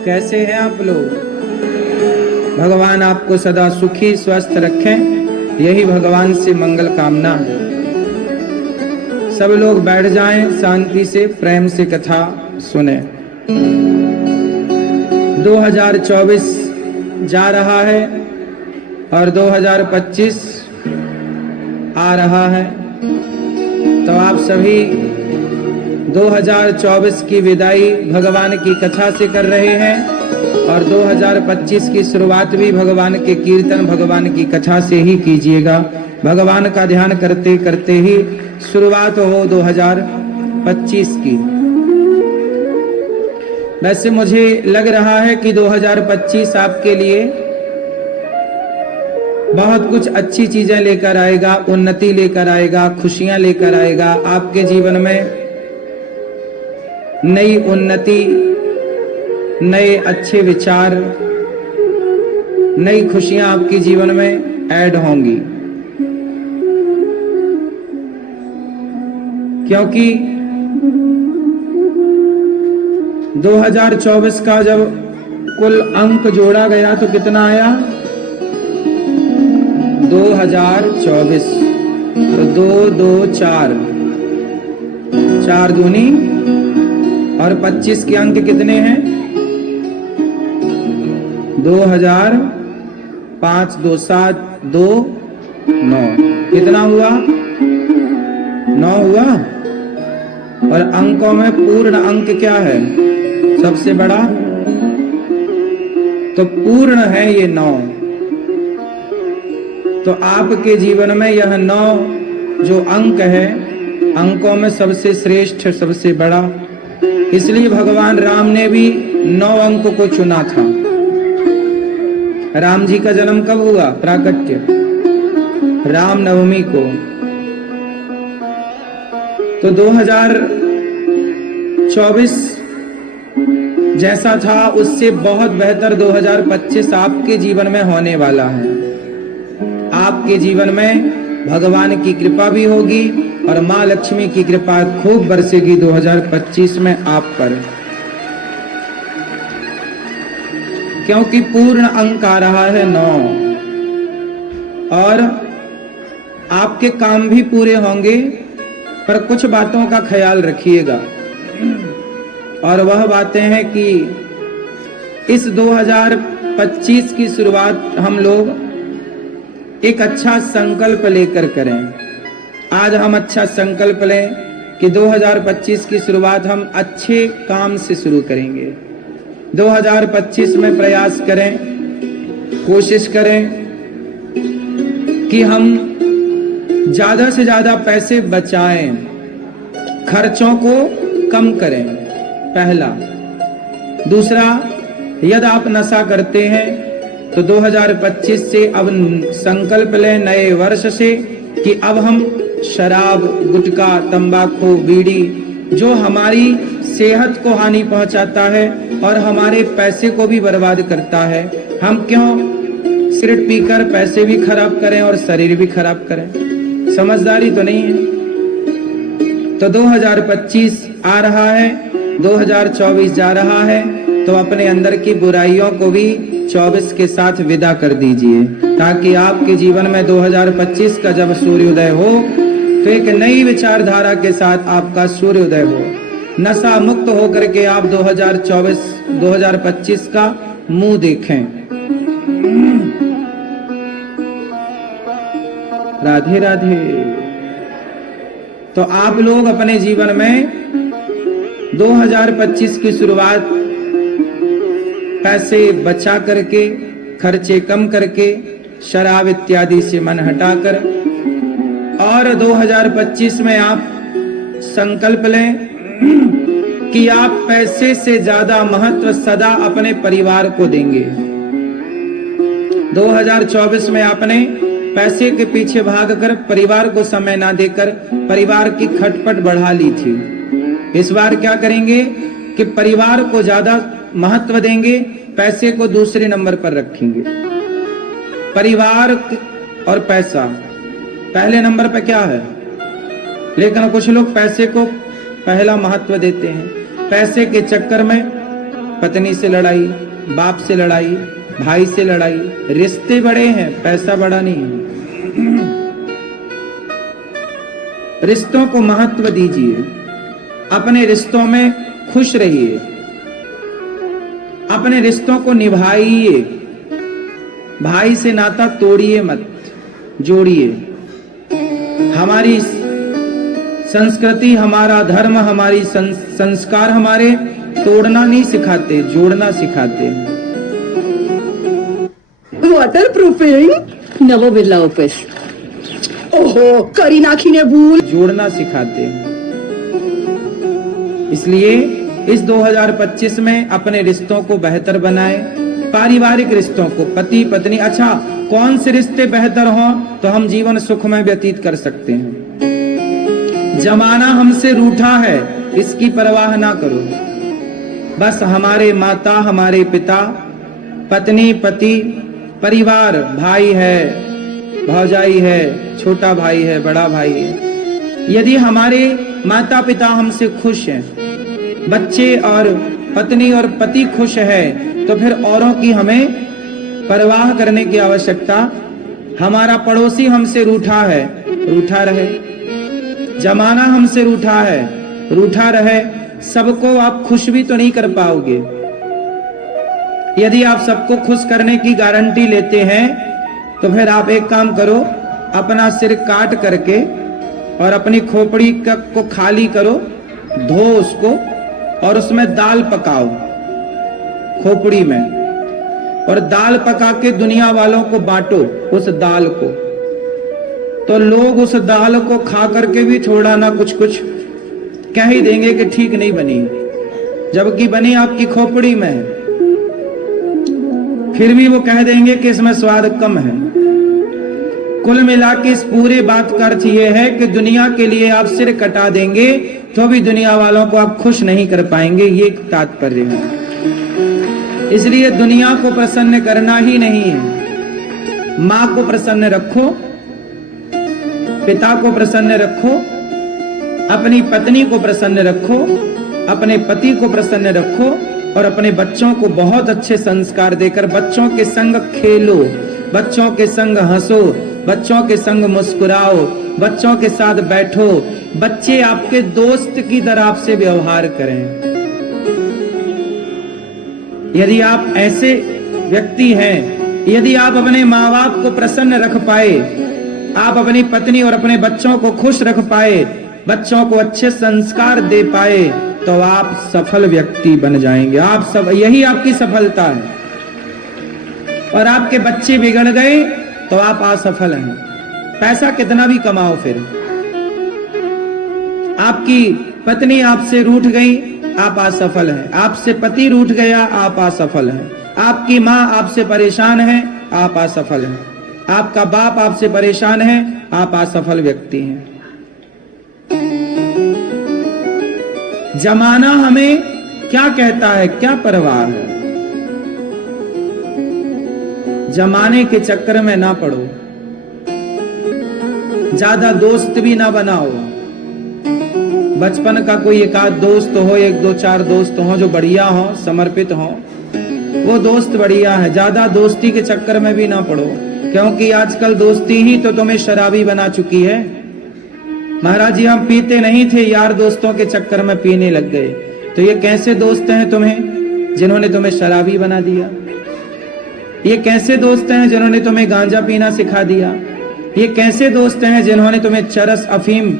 कैसे हैं आप लोग? भगवान आपको सदा सुखी स्वस्थ रखें, यही भगवान से मंगल कामना है। सब लोग बैठ जाएं, शांति से प्रेम से कथा सुने। 2024 जा रहा है और 2025 आ रहा है, तो आप सभी 2024 की विदाई भगवान की कथा से कर रहे हैं और 2025 की शुरुआत भी भगवान के कीर्तन भगवान की कथा से ही कीजिएगा। भगवान का ध्यान करते करते ही शुरुआत हो 2025 की। वैसे मुझे लग रहा है कि 2025 आपके लिए बहुत कुछ अच्छी चीजें लेकर आएगा, उन्नति लेकर आएगा, खुशियां लेकर आएगा। आपके जीवन में नई उन्नति, नए अच्छे विचार, नई खुशियां आपके जीवन में ऐड होंगी, क्योंकि 2024 का जब कुल अंक जोड़ा गया तो कितना आया? 2024। तो 2 2 4 4 दूनी और 25 के अंक कितने हैं? 2000 5 2 7 2 9। कितना हुआ? 9 हुआ। और अंकों में पूर्ण अंक क्या है? सबसे बड़ा। तो पूर्ण है ये 9। तो आपके जीवन में यह 9 जो अंक है, अंकों में सबसे श्रेष्ठ, सबसे बड़ा। इसलिए भगवान राम ने भी 9 अंक को चुना था। राम जी का जन्म कब हुआ? प्राकट्य राम नवमी को। तो 2024 जैसा था उससे बहुत बेहतर 2025 आपके जीवन में होने वाला है। आपके जीवन में भगवान की कृपा भी होगी और माँ लक्ष्मी की कृपा खूब बरसेगी 2025 में आप पर, क्योंकि पूर्ण अंक आ रहा है 9। और आपके काम भी पूरे होंगे, पर कुछ बातों का ख्याल रखिएगा। और वह बातें हैं कि इस 2025 की शुरुआत हम लोग एक अच्छा संकल्प लेकर करें। आज हम अच्छा संकल्प लें कि 2025 की शुरुआत हम अच्छे काम से शुरू करेंगे। 2025 में प्रयास करें, कोशिश करें कि हम ज्यादा से ज्यादा पैसे बचाएं, खर्चों को कम करें, पहला। दूसरा, यदि आप नशा करते हैं तो 2025 से अब संकल्प लें नए वर्ष से कि अब हम शराब, गुटखा, तंबाकू, बीड़ी जो हमारी सेहत को हानि पहुंचाता है और हमारे पैसे को भी बर्बाद करता है, हम क्यों सिगरेट पीकर पैसे भी खराब करें और शरीर भी खराब करें? समझदारी तो नहीं है। तो 2025 आ रहा है, 2024 जा रहा है, तो अपने अंदर की बुराइयों को भी 24 के साथ विदा कर दीजिए, ताकि आपके जीवन में 2025 का जब सूर्योदय हो तो एक नई विचारधारा के साथ आपका सूर्योदय हो। नशा मुक्त होकर के आप 2025 का मुंह देखें। राधे राधे। तो आप लोग अपने जीवन में 2025 की शुरुआत पैसे बचा करके, खर्चे कम करके, शराब इत्यादि से मन हटाकर, और 2025 में आप संकल्प लें कि आप पैसे से ज्यादा महत्व सदा अपने परिवार को देंगे। 2024 में आपने पैसे के पीछे भागकर परिवार को समय ना देकर परिवार की खटपट बढ़ा ली थी। इस बार क्या करेंगे कि परिवार को ज्यादा महत्व देंगे, पैसे को दूसरे नंबर पर रखेंगे। परिवार और पैसा पहले नंबर पर क्या है, लेकिन कुछ लोग पैसे को पहला महत्व देते हैं। पैसे के चक्कर में पत्नी से लड़ाई, बाप से लड़ाई, भाई से लड़ाई। रिश्ते बड़े हैं, पैसा बड़ा नहीं है। रिश्तों को महत्व दीजिए, अपने रिश्तों में खुश रहिए, अपने रिश्तों को निभाइए। भाई से नाता तोड़िए मत, जोड़िए। हमारी संस्कृति, हमारा धर्म, हमारी संस्कार हमारे तोड़ना नहीं सिखाते, जोड़ना सिखाते। वाटर प्रूफिंग नवो बिरला ऑफिस। ओहो, करी नाखी ने भूल। जोड़ना सिखाते। इसलिए इस 2025 में अपने रिश्तों को बेहतर बनाए, पारिवारिक रिश्तों को, पति पत्नी। अच्छा, कौन से रिश्ते बेहतर हों तो हम जीवन सुख में व्यतीत कर सकते हैं। जमाना हमसे रूठा है, इसकी परवाह ना करो। बस हमारे माता, हमारे पिता, पत्नी, पति, परिवार, भाई है, भौजाई है, छोटा भाई है, बड़ा भाई है। यदि हमारे माता पिता हमसे खुश हैं, बच्चे और पत्नी और पति खुश है, तो फिर औरों की हमें परवाह करने की आवश्यकता। हमारा पड़ोसी हमसे रूठा है, रूठा रहे। जमाना हमसे रूठा है, रूठा रहे। सबको आप खुश भी तो नहीं कर पाओगे। यदि आप सबको खुश करने की गारंटी लेते हैं तो फिर आप एक काम करो, अपना सिर काट करके और अपनी खोपड़ी को खाली करो, धो उसको और उसमें दाल पकाओ खोपड़ी में, और दाल पका के दुनिया वालों को बांटो उस दाल को। तो लोग उस दाल को खा करके भी थोड़ा ना कुछ कुछ कह ही देंगे कि ठीक नहीं बनी, जबकि बनी आपकी खोपड़ी में है। फिर भी वो कह देंगे कि इसमें स्वाद कम है। कुल मिला के इस पूरे बात का अर्थ यह है कि दुनिया के लिए आप सिर कटा देंगे तो भी दुनिया वालों को आप खुश नहीं कर पाएंगे, ये तात्पर्य है। इसलिए दुनिया को प्रसन्न करना ही नहीं है। माँ को प्रसन्न रखो, पिता को प्रसन्न रखो, अपनी पत्नी को प्रसन्न रखो, अपने पति को प्रसन्न रखो, और अपने बच्चों को बहुत अच्छे संस्कार देकर बच्चों के संग खेलो, बच्चों के संग हंसो, बच्चों के संग मुस्कुराओ, बच्चों के साथ बैठो। बच्चे आपके दोस्त की तरह आपसे व्यवहार करें। यदि आप ऐसे व्यक्ति हैं, यदि आप अपने माँ बाप को प्रसन्न रख पाए, आप अपनी पत्नी और अपने बच्चों को खुश रख पाए, बच्चों को अच्छे संस्कार दे पाए, तो आप सफल व्यक्ति बन जाएंगे। आप सब, यही आपकी सफलता है। और आपके बच्चे बिगड़ गए तो आप असफल हैं। पैसा कितना भी कमाओ, फिर आपकी पत्नी आपसे रूठ गई, आप असफल हैं। आपसे पति रूठ गया, आप असफल हैं। आपकी माँ आपसे परेशान है, आप असफल हैं। आपका बाप आपसे परेशान है, आप असफल व्यक्ति हैं। जमाना हमें क्या कहता है, क्या परवाह है। जमाने के चक्कर में ना पड़ो, ज्यादा दोस्त भी ना बनाओ। बचपन का कोई एक आध दोस्त हो, एक दो चार दोस्त हो जो बढ़िया हो, समर्पित हो, वो दोस्त बढ़िया है। ज्यादा दोस्ती के चक्कर में भी ना पड़ो, क्योंकि आजकल दोस्ती ही तो तुम्हें शराबी बना चुकी है। महाराज जी, हम पीते नहीं थे, यार दोस्तों के चक्कर में पीने लग गए। तो ये कैसे दोस्त हैं तुम्हें, जिन्होंने तुम्हें शराबी बना दिया? ये कैसे दोस्त हैं जिन्होंने तुम्हें गांजा पीना सिखा दिया? ये कैसे दोस्त हैं जिन्होंने तुम्हें चरस अफीम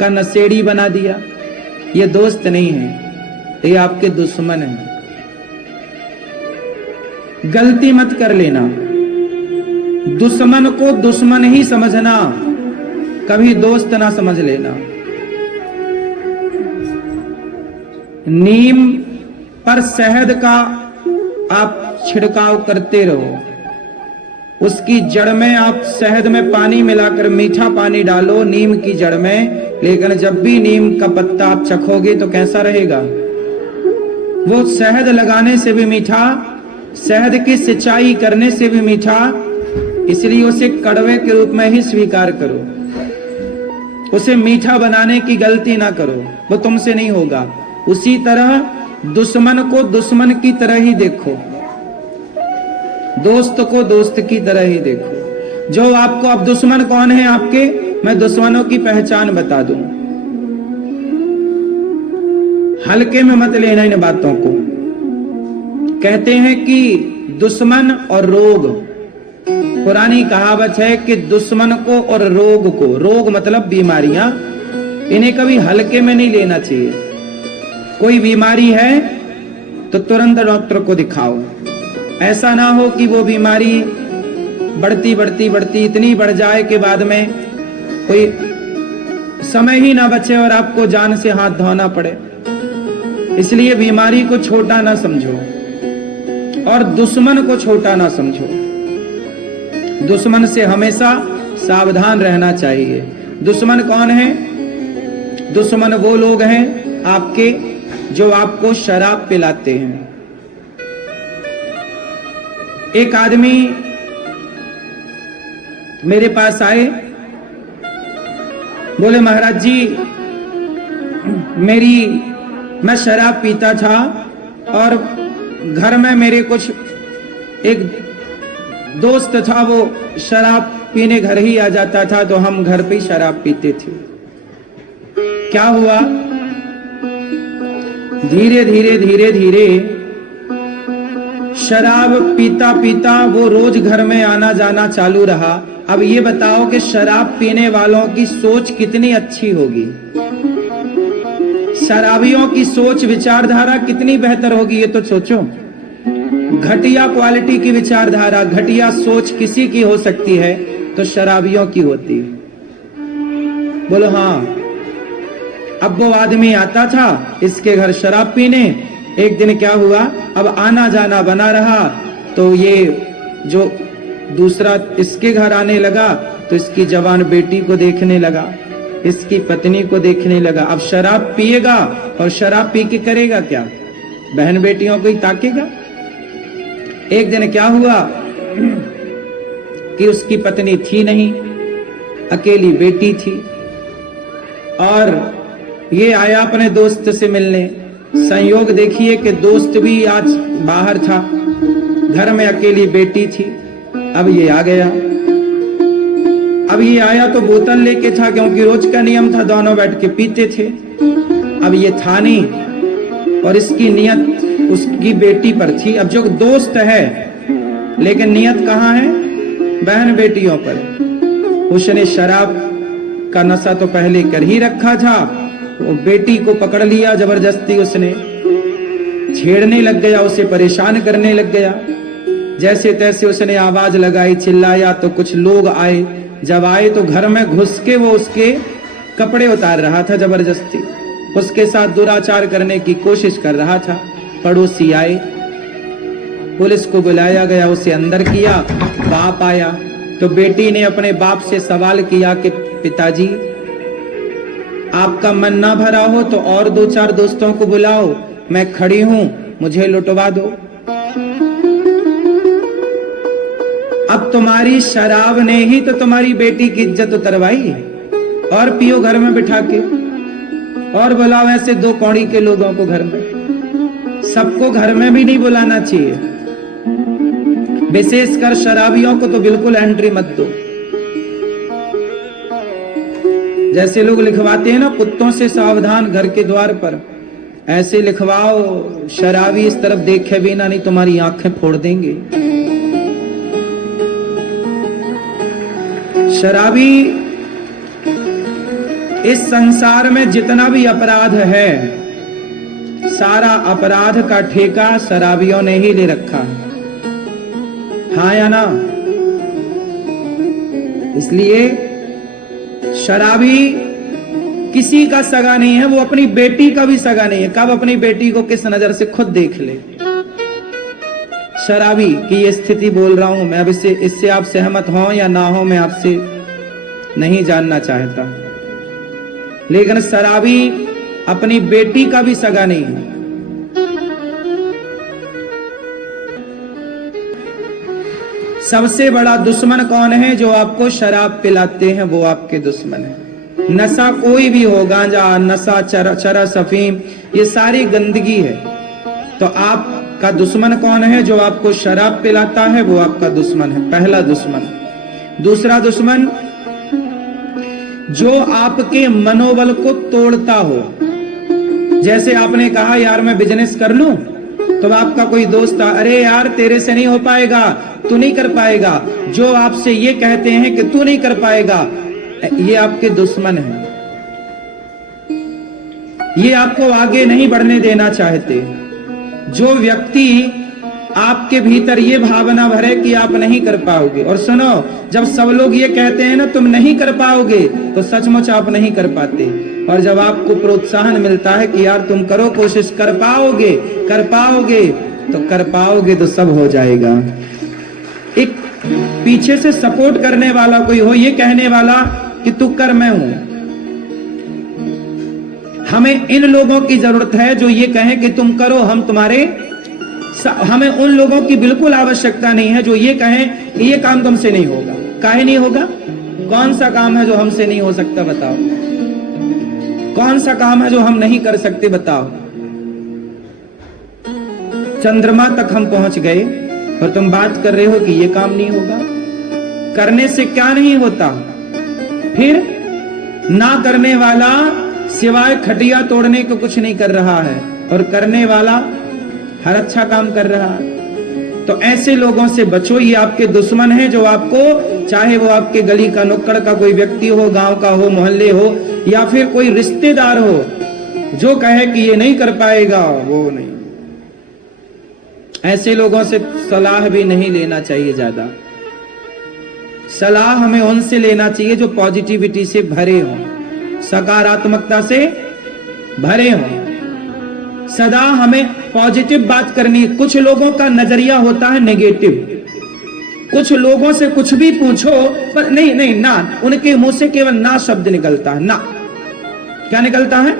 का नशेड़ी बना दिया? ये दोस्त नहीं है, ये आपके दुश्मन हैं। गलती मत कर लेना, दुश्मन को दुश्मन ही समझना, कभी दोस्त ना समझ लेना। नीम पर शहद का आप छिड़काव करते रहो, उसकी जड़ में आप शहद में पानी मिलाकर मीठा पानी डालो नीम की जड़ में, लेकिन जब भी नीम का पत्ता आप चखोगे तो कैसा रहेगा? वो शहद लगाने से भी मीठा, शहद की सिंचाई करने से भी मीठा। इसलिए उसे कड़वे के रूप में ही स्वीकार करो, उसे मीठा बनाने की गलती ना करो, वो तुमसे नहीं होगा। उसी तरह दुश्मन को दुश्मन की तरह ही देखो, दोस्त को दोस्त की तरह ही देखो। जो आपको, अब दुश्मन कौन है आपके, मैं दुश्मनों की पहचान बता दूं। हल्के में मत लेना इन बातों को। कहते हैं कि दुश्मन और रोग, पुरानी कहावत है कि दुश्मन को और रोग को, रोग मतलब बीमारियां, इन्हें कभी हल्के में नहीं लेना चाहिए। कोई बीमारी है तो तुरंत डॉक्टर को दिखाओ। ऐसा ना हो कि वो बीमारी बढ़ती बढ़ती बढ़ती इतनी बढ़ जाए कि बाद में कोई समय ही ना बचे और आपको जान से हाथ धोना पड़े। इसलिए बीमारी को छोटा ना समझो और दुश्मन को छोटा ना समझो। दुश्मन से हमेशा सावधान रहना चाहिए। दुश्मन कौन है? दुश्मन वो लोग हैं आपके जो आपको शराब पिलाते हैं। एक आदमी मेरे पास आए, बोले महाराज जी मैं शराब पीता था और घर में मेरे कुछ एक दोस्त था, वो शराब पीने घर ही आ जाता था, तो हम घर पे ही शराब पीते थे। क्या हुआ? धीरे धीरे धीरे धीरे शराब पीता पीता वो रोज घर में आना जाना चालू रहा। अब ये बताओ कि शराब पीने वालों की सोच कितनी अच्छी होगी, शराबियों की सोच विचारधारा कितनी बेहतर होगी, ये तो सोचो। घटिया क्वालिटी की विचारधारा, घटिया सोच किसी की हो सकती है तो शराबियों की होती है। बोलो हाँ। अब वो आदमी आता था इसके घर शराब पीने। एक दिन क्या हुआ, अब आना जाना बना रहा तो ये जो दूसरा इसके घर आने लगा तो इसकी जवान बेटी को देखने लगा, इसकी पत्नी को देखने लगा। अब शराब पिएगा और शराब पी के करेगा क्या? बहन बेटियों को ही ताकेगा। एक दिन क्या हुआ कि उसकी पत्नी थी नहीं, अकेली बेटी थी और ये आया अपने दोस्त से मिलने। संयोग देखिए कि दोस्त भी आज बाहर था, घर में अकेली बेटी थी। अब ये आ गया। अब ये आया तो बोतल लेके था, क्योंकि रोज का नियम था, दोनों बैठ के पीते थे। अब ये था नहीं और इसकी नियत उसकी बेटी पर थी। अब जो दोस्त है लेकिन नियत कहाँ है? बहन बेटियों पर। उसने शराब का नशा तो पहले कर ही रखा था, वो बेटी को पकड़ लिया जबरदस्ती, उसने छेड़ने लग गया, उसे परेशान करने लग गया। जैसे तैसे उसने आवाज लगाई, चिल्लाया तो कुछ लोग आए। जब आए तो घर में घुस के वो उसके कपड़े उतार रहा था जबरदस्ती, उसके साथ दुराचार करने की कोशिश कर रहा था। पड़ोसी आए, पुलिस को बुलाया गया, उसे अंदर किया। बाप आया तो बेटी ने अपने बाप से सवाल किया कि पिताजी आपका मन ना भरा हो तो और 2-4 दोस्तों को बुलाओ, मैं खड़ी हूं, मुझे लुटवा दो। अब तुम्हारी शराब ने ही तो तुम्हारी बेटी की इज्जत उतरवाई, और पियो घर में बिठा के, और बुलाओ ऐसे 2 कौड़ी के लोगों को घर में। सबको घर में भी नहीं बुलाना चाहिए, विशेषकर शराबियों को तो बिल्कुल एंट्री मत दो। जैसे लोग लिखवाते हैं ना, कुत्तों से सावधान घर के द्वार पर, ऐसे लिखवाओ, शराबी इस तरफ देखे भी ना, नहीं तुम्हारी आंखें फोड़ देंगे। शराबी, इस संसार में जितना भी अपराध है, सारा अपराध का ठेका शराबियों ने ही ले रखा है, हाँ या ना? इसलिए शराबी किसी का सगा नहीं है, वो अपनी बेटी का भी सगा नहीं है। कब अपनी बेटी को किस नजर से खुद देख ले। शराबी की ये स्थिति बोल रहा हूं मैं। अब इससे आप सहमत हो या ना हो, मैं आपसे नहीं जानना चाहता, लेकिन शराबी अपनी बेटी का भी सगा नहीं है। सबसे बड़ा दुश्मन कौन है? जो आपको शराब पिलाते हैं, वो आपके दुश्मन है। नशा कोई भी हो, गांजा, नशा, चरस, अफीम, ये सारी गंदगी है। तो आपका दुश्मन कौन है? जो आपको शराब पिलाता है वो आपका दुश्मन है, पहला दुश्मन। दूसरा दुश्मन जो आपके मनोबल को तोड़ता हो। जैसे आपने कहा यार मैं बिजनेस कर लूं, तो आपका कोई दोस्त था, अरे यार तेरे से नहीं हो पाएगा, तू नहीं कर पाएगा। जो आपसे ये कहते हैं कि तू नहीं कर पाएगा, ये आपके दुश्मन हैं। ये आपको आगे नहीं बढ़ने देना चाहते। जो व्यक्ति आपके भीतर ये भावना भरे कि आप नहीं कर पाओगे, और सुनो, जब सब लोग ये कहते हैं ना तुम नहीं कर पाओगे, तो सचमुच आप नहीं कर पाते। और जब आपको प्रोत्साहन मिलता है कि यार तुम करो, कोशिश कर पाओगे, कर पाओगे, तो कर पाओगे, तो सब हो जाएगा। एक पीछे से सपोर्ट करने वाला कोई हो, ये कहने वाला कि तू कर, मैं हूं। हमें इन लोगों की जरूरत है जो ये कहें कि तुम करो, हम तुम्हारे। हमें उन लोगों की बिल्कुल आवश्यकता नहीं है जो ये कहें कि ये काम तुमसे नहीं होगा। काहे नहीं होगा? कौन सा काम है जो हमसे नहीं हो सकता बताओ? कौन सा काम है जो हम नहीं कर सकते बताओ? चंद्रमा तक हम पहुंच गए और तुम बात कर रहे हो कि ये काम नहीं होगा। करने से क्या नहीं होता? फिर ना करने वाला सिवाय खटिया तोड़ने को कुछ नहीं कर रहा है, और करने वाला हर अच्छा काम कर रहा है। तो ऐसे लोगों से बचो, ये आपके दुश्मन हैं जो आपको, चाहे वो आपके गली का नुक्कड़ का कोई व्यक्ति हो, गांव का हो, मोहल्ले हो, या फिर कोई रिश्तेदार हो, जो कहे कि ये नहीं कर पाएगा, वो नहीं। ऐसे लोगों से सलाह भी नहीं लेना चाहिए ज्यादा। सलाह हमें उनसे लेना चाहिए जो पॉजिटिविटी से भरे हों, सकारात्मकता से भरे हों। सदा हमें पॉजिटिव बात करनी। कुछ लोगों का नजरिया होता है नेगेटिव। कुछ लोगों से कुछ भी पूछो पर नहीं नहीं ना, उनके मुंह से केवल ना शब्द निकलता है। ना क्या निकलता है?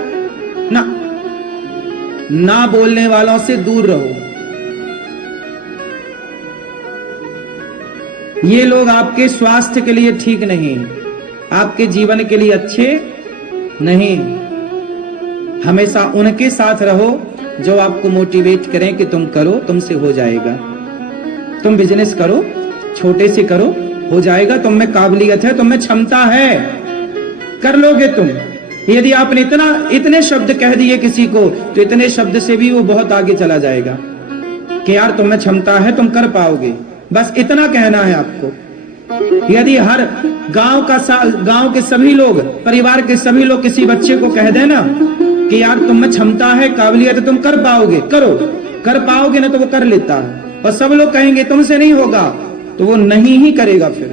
ना। ना बोलने वालों से दूर रहो। ये लोग आपके स्वास्थ्य के लिए ठीक नहीं, आपके जीवन के लिए अच्छे नहीं। हमेशा उनके साथ रहो जो आपको मोटिवेट करें कि तुम करो, तुमसे हो जाएगा। तुम बिजनेस करो, छोटे से करो, हो जाएगा। तुम में काबिलियत है, तुम में क्षमता है, कर लोगे तुम। यदि आपने इतने शब्द कह दिए किसी को, तो इतने शब्द से भी वो बहुत आगे चला जाएगा कि यार तुम में क्षमता है, तुम कर पाओगे। बस इतना कहना है आपको। यदि हर गांव के सभी लोग, परिवार के सभी लोग किसी बच्चे को कह देना कि यार तुम में क्षमता है, काबिलियत है, तुम कर पाओगे, करो, कर पाओगे ना, तो वो कर लेता है। और सब लोग कहेंगे तुमसे नहीं होगा, तो वो नहीं ही करेगा फिर।